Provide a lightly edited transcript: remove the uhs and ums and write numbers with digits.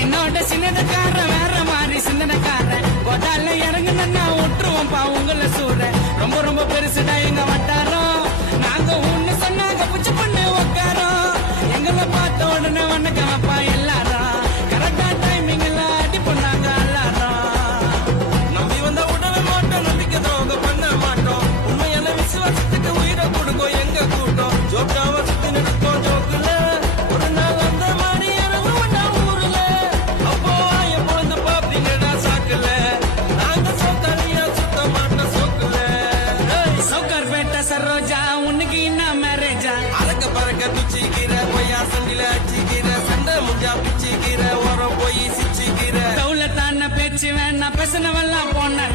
என்னோட சின்னதக்கார வேற மாதிரி சிந்தனக்கார கொட்டால இறங்குனா விட்டுருவோம்ப்பா உங்களை சூற ரொம்ப ரொம்ப பெருசுடா எங்க வட்டாரம் நாங்க ஒண்ணு சொன்னாங்க புச்சு பண்ணு உக்காரோம் எங்களை பார்த்த உடனே வணக்கம்ப்பா எல்லாரும் கரெக்டா டைமிங் எல்லாம் அடி பண்ணாங்க எல்லாரும் நம்பி வந்த உடனே மாட்டோம் நம்பிக்கை துரோகம் பண்ண மாட்டோம் உண்மையான விசுவாசத்துக்கு உயிரை கொடுக்கும் எங்க கூட்டம் ஜோக்காவ சுத்தி நிற்கும் ஜோக்குல ஒரு நாள் அந்த மாதிரி இறங்குவா ஊருல அப்போ என் பொழுது பாப்பீங்கடா சாக்குல நாங்க சோக்காலியா சுத்த மாட்டோம் சோக்குல சவுக்கர் பேட்ட சரோஜா உனக்கு என்ன மேரேஜா அறக்க பறக்க பிச்சுக்கிற பொய்யா சண்டில அடிச்சுக்கிற சண்டை முஞ்சா பிச்சுக்கிற உரம் போய் சிச்சுக்கிற தௌலத்தான பேச்சு வேணா பேசினவெல்லாம் போன